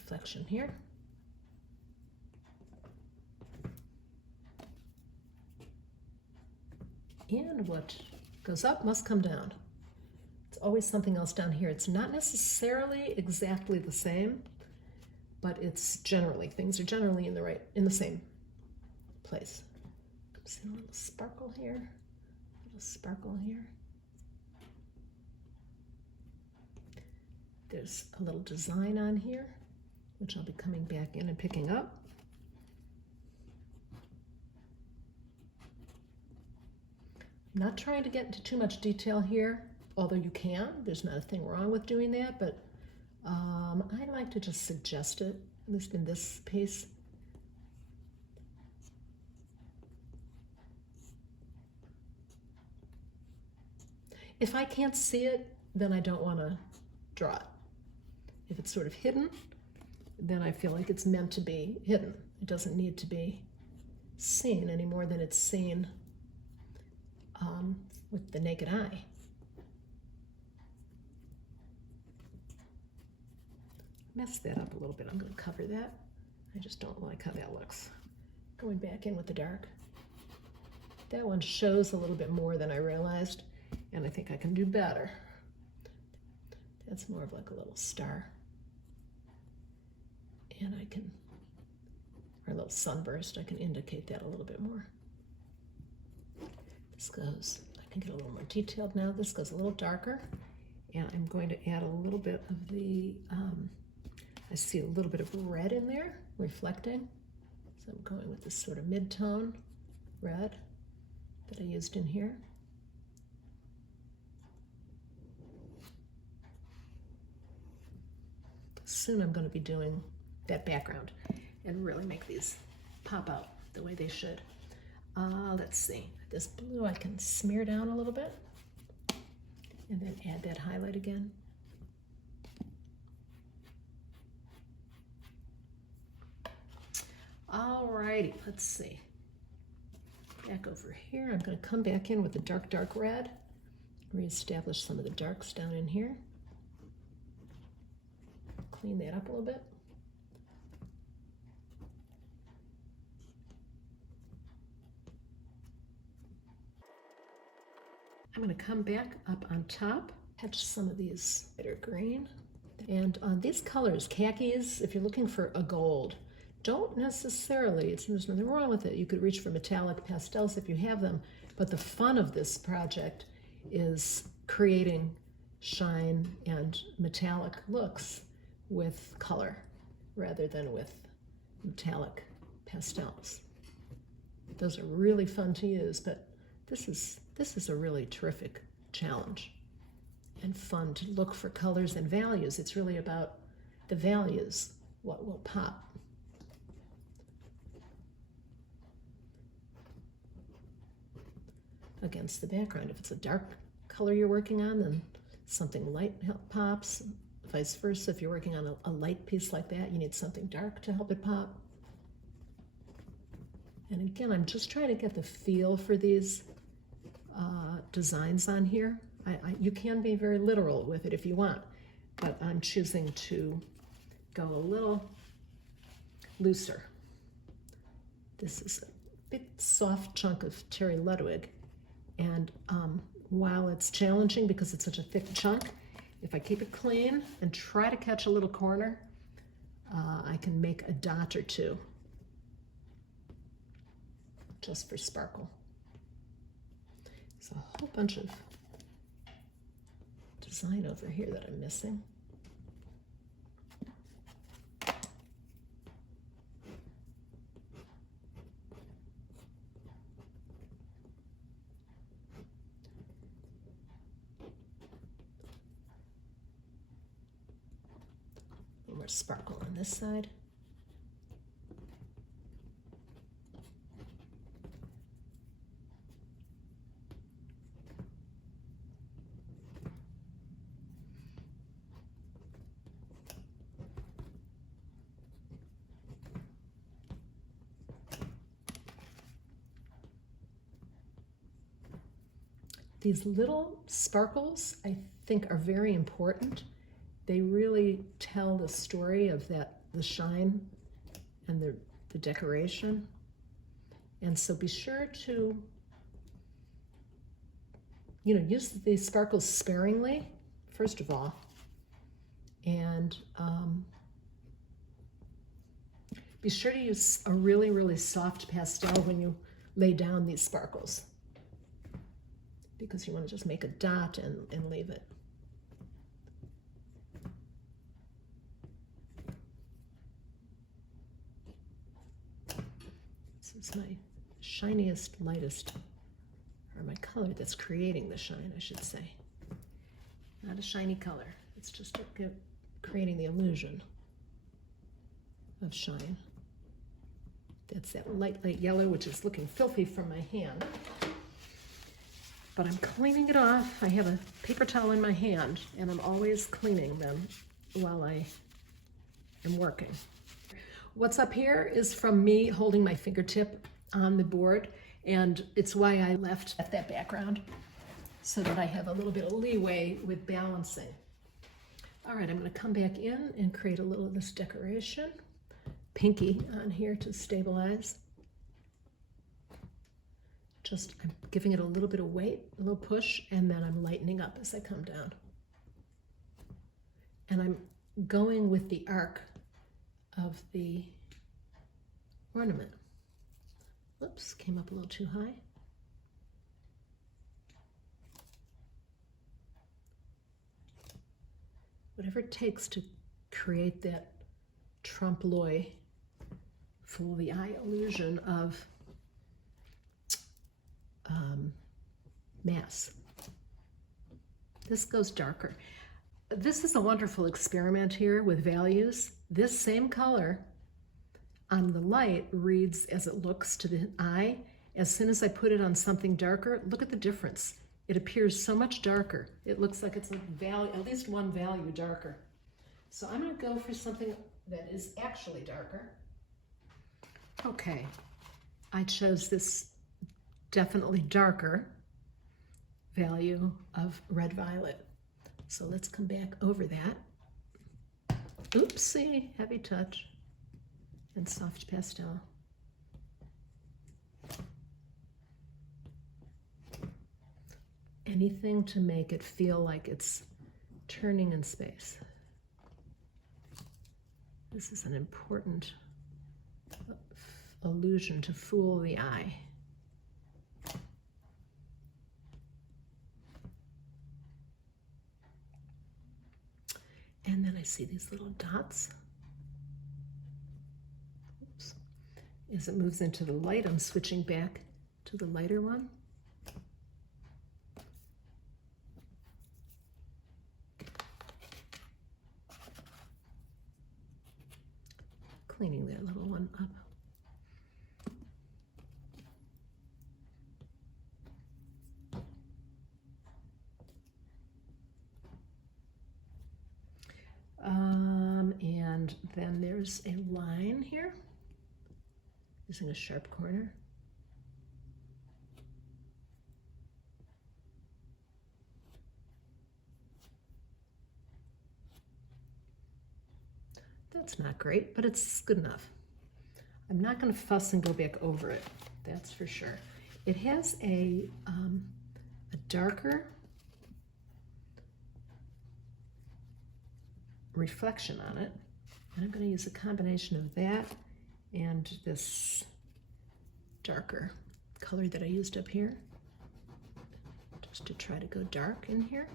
reflection here. And what goes up must come down. It's always something else down here. It's not necessarily exactly the same, but it's generally, things are generally in the same place. See a little sparkle here, a little sparkle here. There's a little design on here, which I'll be coming back in and picking up. I'm not trying to get into too much detail here, although you can. There's not a thing wrong with doing that, but I like to just suggest it, at least in this piece. If I can't see it, then I don't want to draw it. If it's sort of hidden, then I feel like it's meant to be hidden. It doesn't need to be seen any more than it's seen with the naked eye. Messed that up a little bit. I'm going to cover that. I just don't like how that looks. Going back in with the dark. That one shows a little bit more than I realized, and I think I can do better. That's more of like a little star. And I can, or a little sunburst, I can indicate that a little bit more. This goes, I can get a little more detailed now. This goes a little darker, and I'm going to add a little bit of the, I see a little bit of red in there, reflecting. So I'm going with this sort of mid-tone red that I used in here. Soon I'm going to be doing that background and really make these pop out the way they should. Let's see, this blue I can smear down a little bit and then add that highlight again. Alrighty, let's see. Back over here, I'm going to come back in with the dark, dark red, reestablish some of the darks down in here. Clean that up a little bit. I'm going to come back up on top, catch some of these lighter green. And on these colors, khakis, if you're looking for a gold, don't necessarily, there's nothing wrong with it. You could reach for metallic pastels if you have them, but the fun of this project is creating shine and metallic looks with color rather than with metallic pastels. Those are really fun to use, but this is a really terrific challenge and fun to look for colors and values. It's really about the values, what will pop. Against the background. If it's a dark color you're working on, then something light pops. Vice versa, if you're working on a light piece like that, you need something dark to help it pop. And again, I'm just trying to get the feel for these designs on here. You can be very literal with it if you want, but I'm choosing to go a little looser. This is a big soft chunk of Terry Ludwig, and while it's challenging because it's such a thick chunk, if I keep it clean and try to catch a little corner, I can make a dot or two just for sparkle. There's a whole bunch of design over here that I'm missing. A little more sparkle on this side. These little sparkles, I think, are very important. They really tell the story of that the shine and the decoration. And so be sure to, use these sparkles sparingly, first of all. And be sure to use a really, really soft pastel when you lay down these sparkles, because you want to just make a dot and leave it. This is my shiniest, lightest, or my color that's creating the shine, I should say. Not a shiny color, it's just creating the illusion of shine. That's that light, light yellow, which is looking filthy from my hand. But I'm cleaning it off. I have a paper towel in my hand, and I'm always cleaning them while I am working. What's up here is from me holding my fingertip on the board, and it's why I left that background, so that I have a little bit of leeway with balancing. All right, I'm going to come back in and create a little of this decoration. Pinky on here to stabilize. I'm giving it a little bit of weight, a little push, and then I'm lightening up as I come down. And I'm going with the arc of the ornament. Whoops, came up a little too high. Whatever it takes to create that trompe-l'oeil, fool the eye illusion of mass. This goes darker. This is a wonderful experiment here with values. This same color on the light reads as it looks to the eye. As soon as I put it on something darker, look at the difference. It appears so much darker. It looks like it's at least one value darker. So I'm going to go for something that is actually darker. Okay, I chose this definitely darker value of red violet. So let's come back over that. Oopsie, heavy touch and soft pastel. Anything to make it feel like it's turning in space. This is an important illusion to fool the eye. And then I see these little dots. Oops. As it moves into the light, I'm switching back to the lighter one. Cleaning that little one up. And then there's a line here, using a sharp corner. That's not great, but it's good enough. I'm not going to fuss and go back over it, that's for sure. It has a darker reflection on it, and I'm going to use a combination of that and this darker color that I used up here, just to try to go dark in here.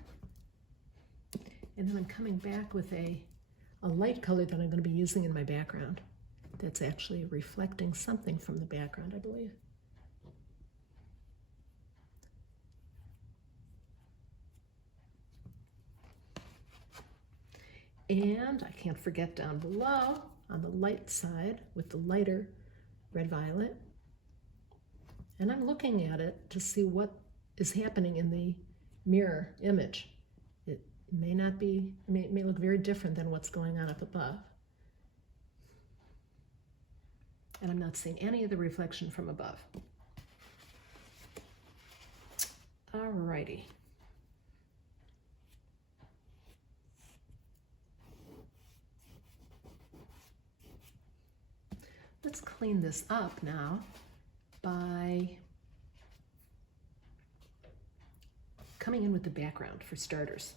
And then I'm coming back with a light color that I'm going to be using in my background. That's actually reflecting something from the background, I believe. And I can't forget down below on the light side with the lighter red violet. And I'm looking at it to see what is happening in the mirror image. It may not be, it may look very different than what's going on up above. And I'm not seeing any of the reflection from above. Alrighty. let's clean this up now by coming in with the background for starters.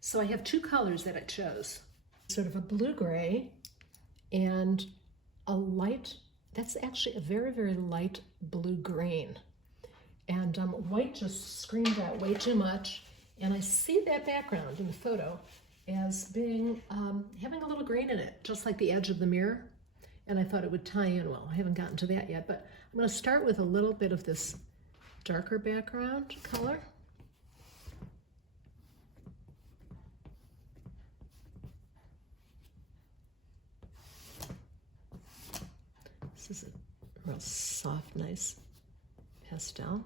So I have two colors that I chose. Sort of a blue-gray and a light, that's actually a very, very light blue-green. And white just screamed out way too much. And I see that background in the photo as being, having a little green in it, just like the edge of the mirror. And I thought it would tie in well. I haven't gotten to that yet, but I'm going to start with a little bit of this darker background color. This is a real soft, nice pastel.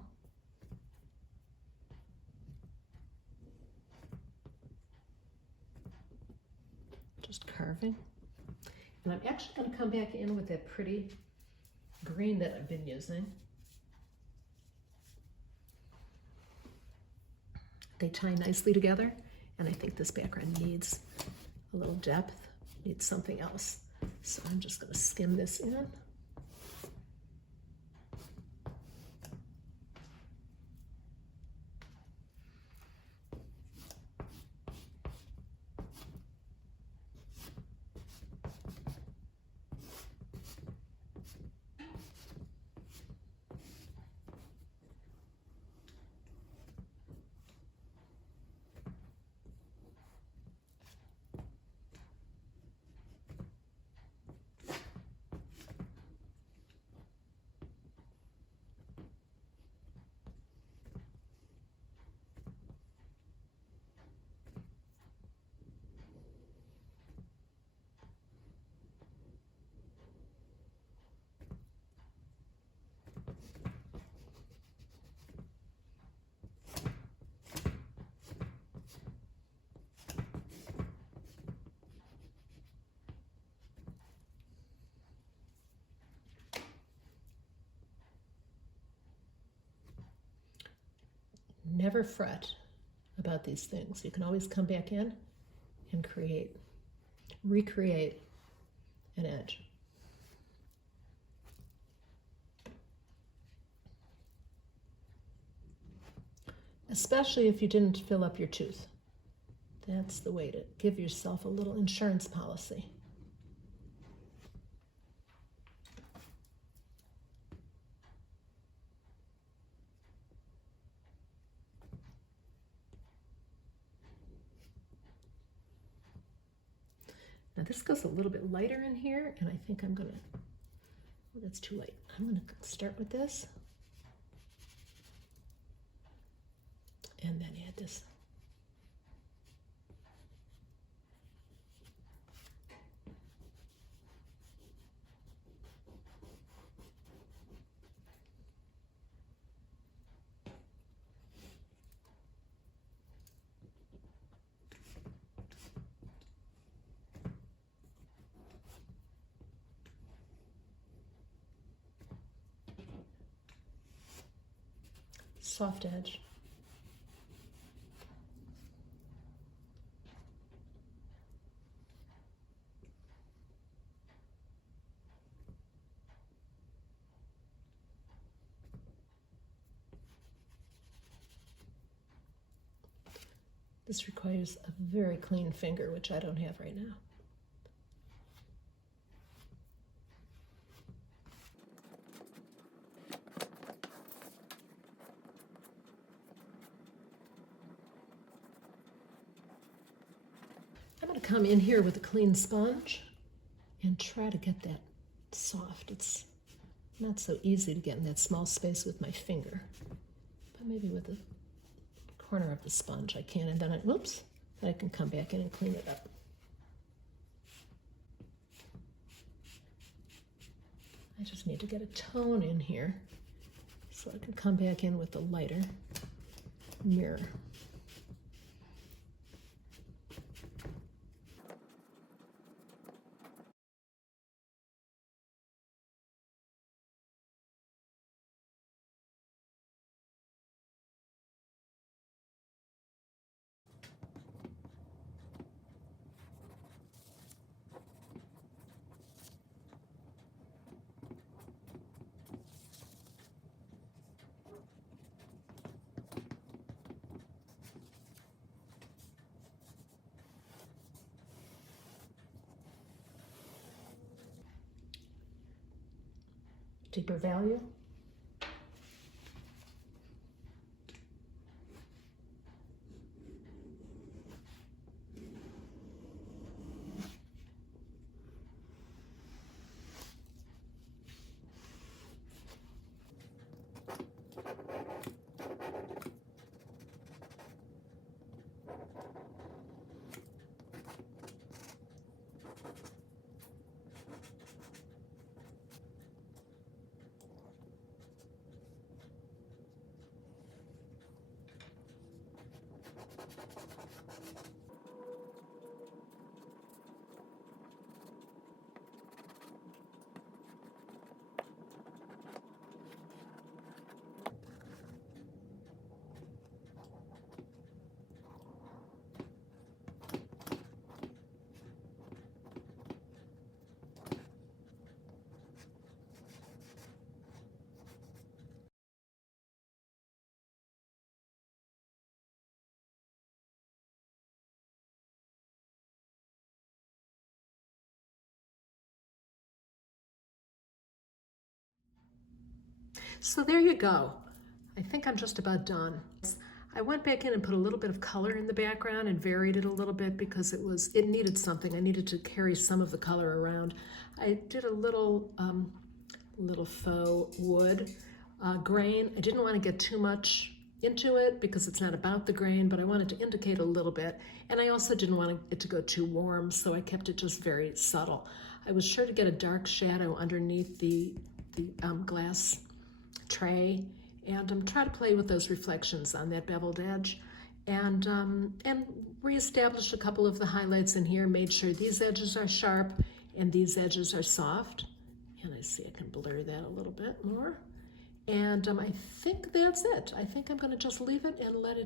Just carving. And I'm actually going to come back in with that pretty green that I've been using. They tie nicely together, and I think this background needs a little depth, needs something else. So I'm just going to skim this in. Never fret about these things. You can always come back in and recreate an edge. Especially if you didn't fill up your tooth. That's the way to give yourself a little insurance policy. Now this goes a little bit lighter in here, and I think I'm gonna, oh, that's too light. I'm gonna start with this, and then add this. Soft edge. This requires a very clean finger, which I don't have right now. I'm going to come in here with a clean sponge and try to get that soft. It's not so easy to get in that small space with my finger, but maybe with the corner of the sponge I can, and then then I can come back in and clean it up. I just need to get a tone in here so I can come back in with the lighter mirror. deeper value. So there you go. I think I'm just about done. I went back in and put a little bit of color in the background and varied it a little bit because it needed something. I needed to carry some of the color around. I did a little faux wood grain. I didn't want to get too much into it because it's not about the grain, but I wanted to indicate a little bit. And I also didn't want it to go too warm, so I kept it just very subtle. I was sure to get a dark shadow underneath the glass tray and try to play with those reflections on that beveled edge and reestablish a couple of the highlights in here, made sure these edges are sharp and these edges are soft. And I see I can blur that a little bit more. And I think that's it. I think I'm going to just leave it and let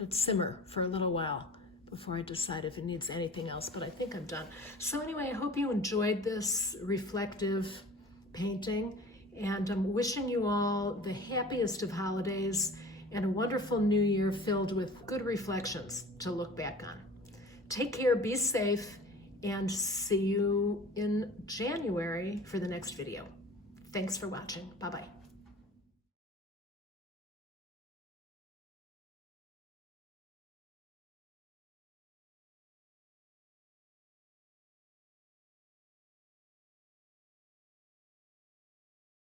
it simmer for a little while before I decide if it needs anything else, but I think I'm done. So anyway, I hope you enjoyed this reflective painting, and I'm wishing you all the happiest of holidays and a wonderful new year filled with good reflections to look back on. Take care, be safe, and see you in January for the next video. Thanks for watching. Bye-bye.